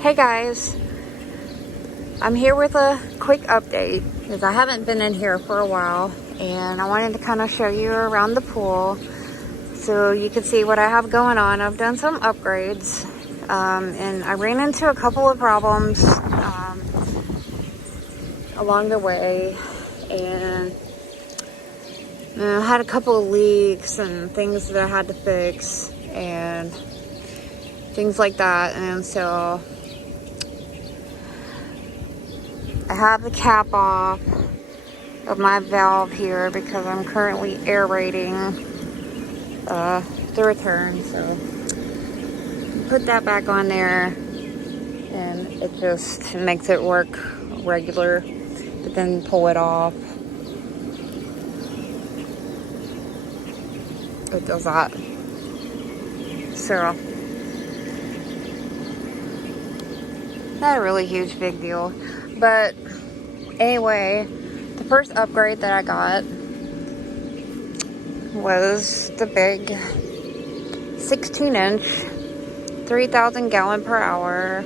Hey guys, I'm here with a quick update because I haven't been in here for a while and I wanted to kind of show you around the pool so you can see what I have going on. I've done some upgrades and I ran into a couple of problems along the way, and I had a couple of leaks and things that I had to fix and things like that. And so I have the cap off of my valve here because I'm currently aerating the return. So put that back on there and it just makes it work regular, but then pull it off. It does that. So not a really huge big deal. But anyway, the first upgrade that I got was the big 16-inch, 3,000 gallon per hour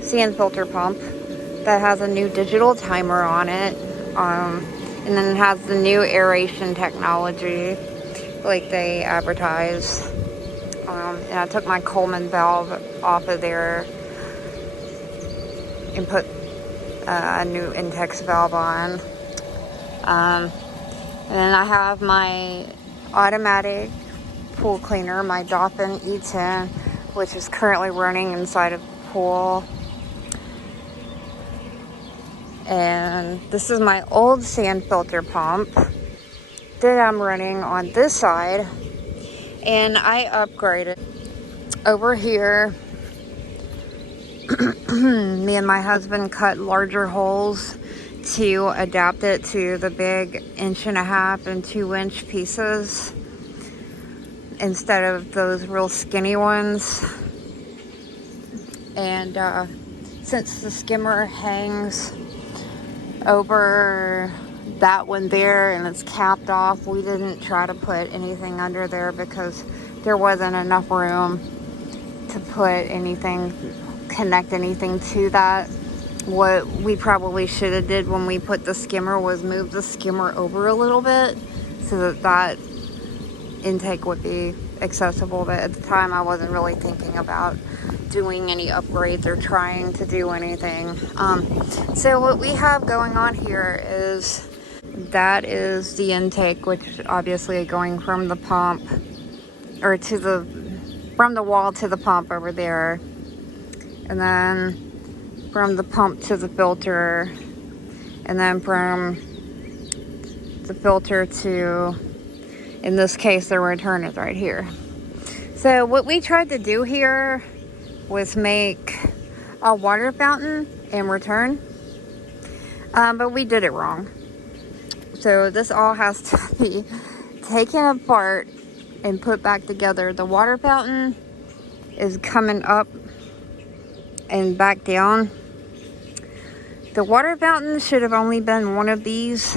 sand filter pump that has a new digital timer on it. And then it has the new aeration technology like they advertise. And I took my Coleman valve off of there and put a new Intex valve on. And then I have my automatic pool cleaner, my Dolphin E10, which is currently running inside of the pool. And this is my old sand filter pump that I'm running on this side. And I upgraded over here. Me and my husband cut larger holes to adapt it to the big 1.5 and 2-inch pieces instead of those real skinny ones. And since the skimmer hangs over that one there and it's capped off, we didn't try to put anything under there because there wasn't enough room to put anything, connect anything to that. What we probably should have did when we put the skimmer was move the skimmer over a little bit so that intake would be accessible. But at the time I wasn't really thinking about doing any upgrades or trying to do anything. So what we have going on here is that is the intake, which obviously going from the pump or from the wall to the pump over there, and then from the pump to the filter, and then from the filter to, in this case, the return is right here. So what we tried to do here was make a water fountain in return, but we did it wrong. So this all has to be taken apart and put back together. The water fountain is coming up and back down. The water fountain should have only been one of these,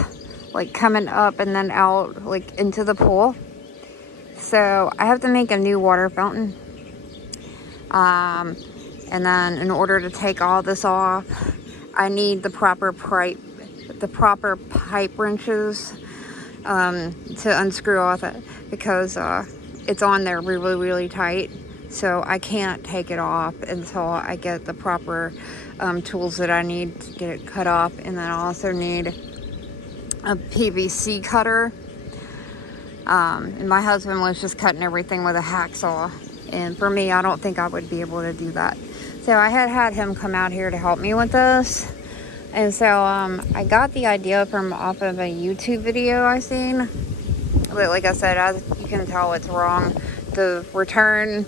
like coming up and then out like into the pool. So I have to make a new water fountain. And then in order to take all this off, I need the proper pipe wrenches to unscrew off it because it's on there really, really tight. So I can't take it off until I get the proper tools that I need to get it cut off. And then I also need a PVC cutter. And my husband was just cutting everything with a hacksaw. And for me, I don't think I would be able to do that. So I had him come out here to help me with this. And so I got the idea from off of a YouTube video I seen. But like I said, as you can tell, it's wrong. The return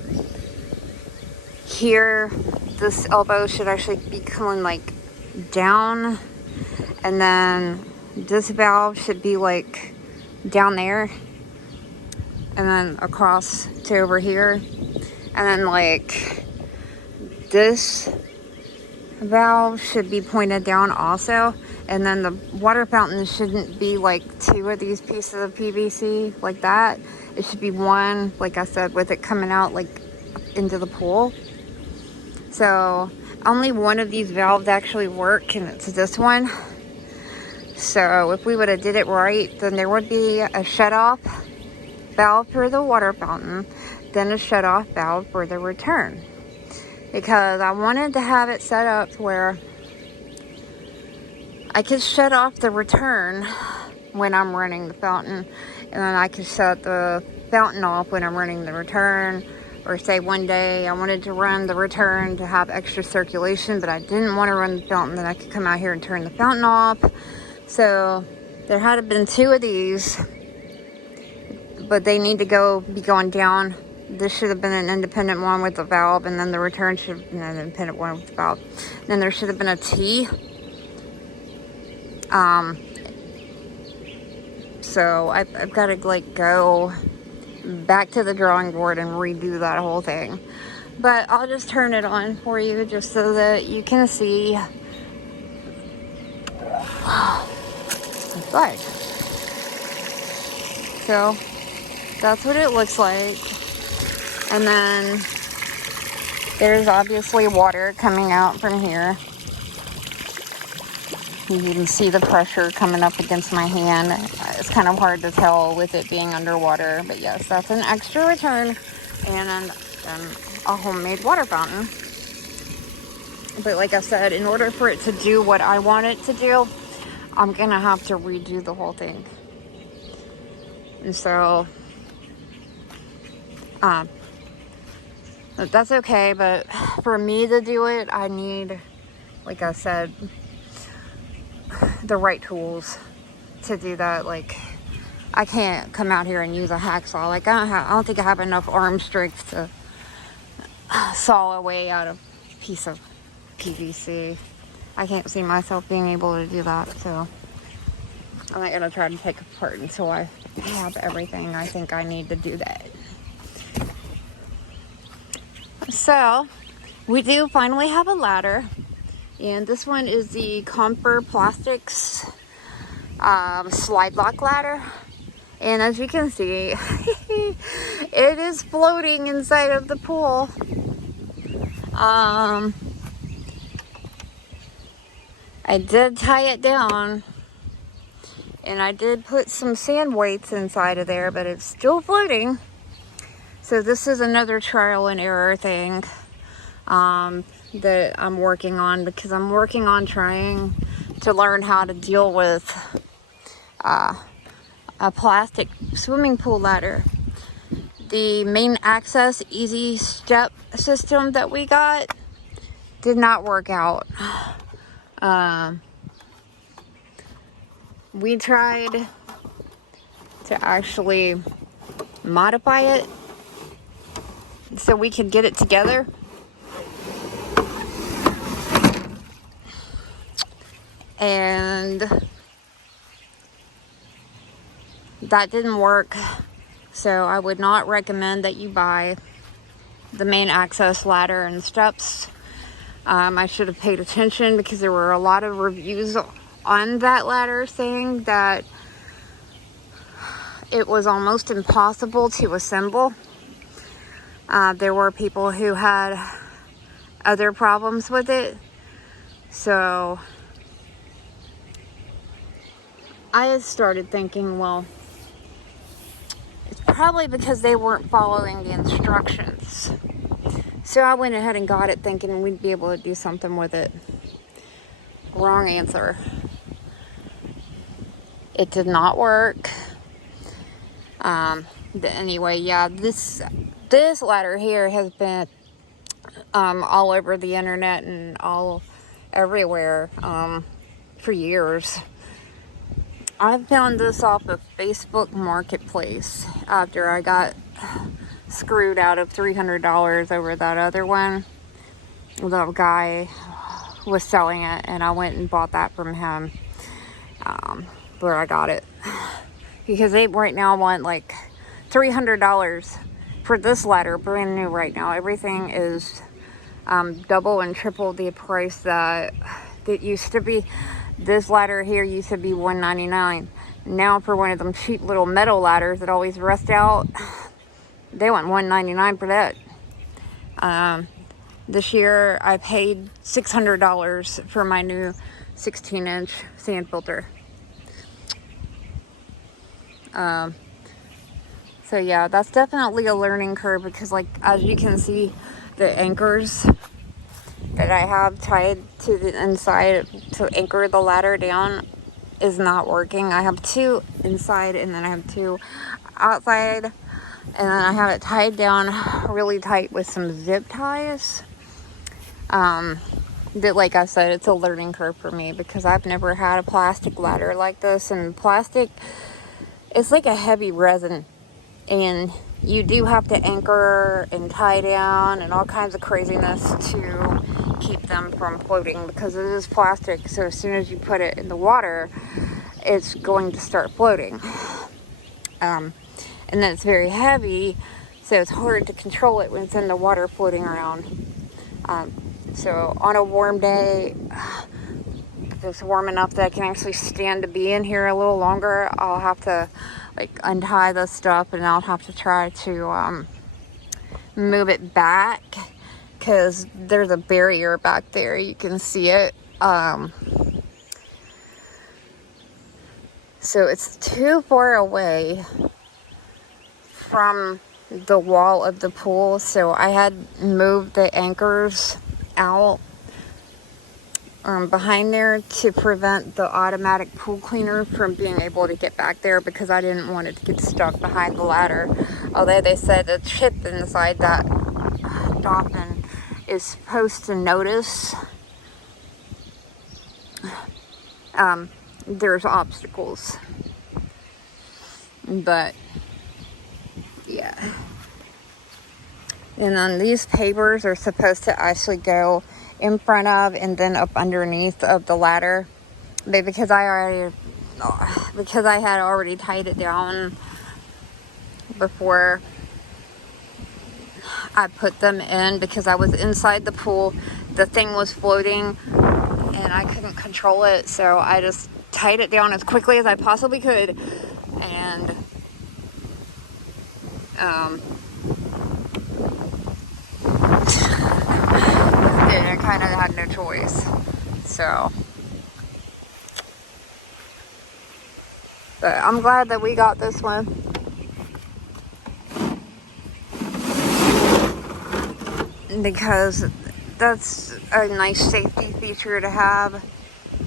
here, this elbow should actually be coming like down. And then this valve should be like down there. And then across to over here. And then like this valve should be pointed down also. And then the water fountain shouldn't be like two of these pieces of PVC like that. It should be one, like I said, with it coming out like into the pool. So only one of these valves actually work, and it's this one. So if we would have did it right, then there would be a shut-off valve for the water fountain, then a shut-off valve for the return. Because I wanted to have it set up where I could shut off the return when I'm running the fountain, and then I could shut the fountain off when I'm running the return. Or say one day I wanted to run the return to have extra circulation, but I didn't want to run the fountain, then I could come out here and turn the fountain off. So there had been two of these, but they need to be going down. This should have been an independent one with the valve, and then the return should have been an independent one with the valve. Then there should have been a T. So I've got to like go back to the drawing board and redo that whole thing. But I'll just turn it on for you just so that you can see. Good. So that's what it looks like. And then there's obviously water coming out from here. You can see the pressure coming up against my hand. It's kind of hard to tell with it being underwater. But yes, that's an extra return and a homemade water fountain. But like I said, in order for it to do what I want it to do, I'm going to have to redo the whole thing. And so, that's okay. But for me to do it, I need, like I said, the right tools to do that. Like, I can't come out here and use a hacksaw. Like, I don't think I have enough arm strength to saw away out a piece of PVC. I can't see myself being able to do that, so I'm not gonna try to take it apart until I have everything I think I need to do that. So we do finally have a ladder, and this one is the Comfort Plastics slide lock ladder. And as you can see, it is floating inside of the pool. I did tie it down, and I did put some sand weights inside of there, but it's still floating. So this is another trial and error thing that I'm working on, because I'm working on trying to learn how to deal with a plastic swimming pool ladder. The main access easy step system that we got did not work out. We tried to actually modify it so we could get it together. And that didn't work. So I would not recommend that you buy the main access ladder and steps. I should have paid attention, because there were a lot of reviews on that ladder saying that it was almost impossible to assemble. There were people who had other problems with it. So I started thinking, well, it's probably because they weren't following the instructions. So I went ahead and got it thinking we'd be able to do something with it. Wrong answer. It did not work. Anyway, yeah, this ladder here has been all over the internet and everywhere for years. I found this off of Facebook Marketplace after I got screwed out of $300 over that other one. The guy was selling it, and I went and bought that from him, where I got it, because they right now want like $300 for this ladder, brand new right now. Everything is double and triple the price that it used to be. This ladder here used to be $199. Now for one of them cheap little metal ladders that always rust out, they want $199 for that. This year I paid $600 for my new 16-inch sand filter. So yeah, that's definitely a learning curve because, like, as you can see, the anchors that I have tied to the inside to anchor the ladder down is not working. I have two inside and then I have two outside, and then I have it tied down really tight with some zip ties. That, like I said, it's a learning curve for me because I've never had a plastic ladder like this, and plastic, it's like a heavy resin, and you do have to anchor and tie down and all kinds of craziness to keep them from floating because it is plastic. So as soon as you put it in the water, it's going to start floating. And then it's very heavy, so it's hard to control it when it's in the water floating around. So on a warm day, if it's warm enough that I can actually stand to be in here a little longer, I'll have to like untie the stuff, and I'll have to try to move it back because there's a barrier back there. You can see it. So it's too far away from the wall of the pool, so I had moved the anchors out behind there to prevent the automatic pool cleaner from being able to get back there because I didn't want it to get stuck behind the ladder. Although they said the chip inside that dolphin is supposed to notice there's obstacles, but yeah. And then these papers are supposed to actually go in front of and then up underneath of the ladder, but because I had already tied it down before I put them in, because I was inside the pool, the thing was floating and I couldn't control it, so I just tied it down as quickly as I possibly could, and and I kind of had no choice. So, but I'm glad that we got this one. Because that's a nice safety feature to have.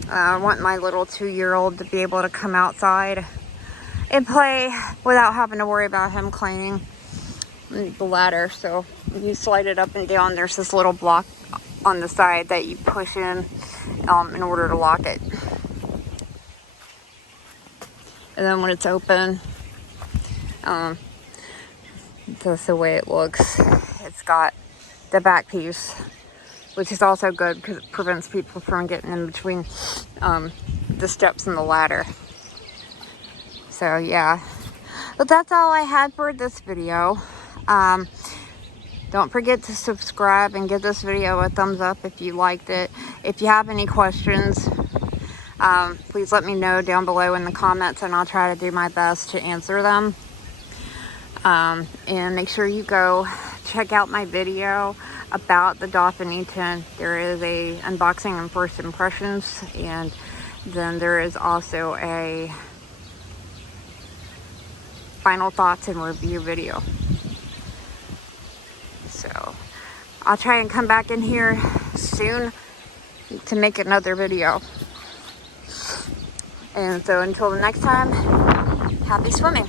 I want my little 2-year-old to be able to come outside and play without having to worry about him climbing the ladder. So you slide it up and down. There's this little block on the side that you push in order to lock it. And then when it's open, that's the way it looks. It's got the back piece, which is also good because it prevents people from getting in between the steps and the ladder. So yeah, but that's all I had for this video. Don't forget to subscribe and give this video a thumbs up if you liked it. If you have any questions, please let me know down below in the comments, and I'll try to do my best to answer them. And make sure you go check out my video about the Dolphin E10. There is a unboxing and first impressions, and then there is also a final thoughts and review video. So I'll try and come back in here soon to make another video. And so until the next time, happy swimming.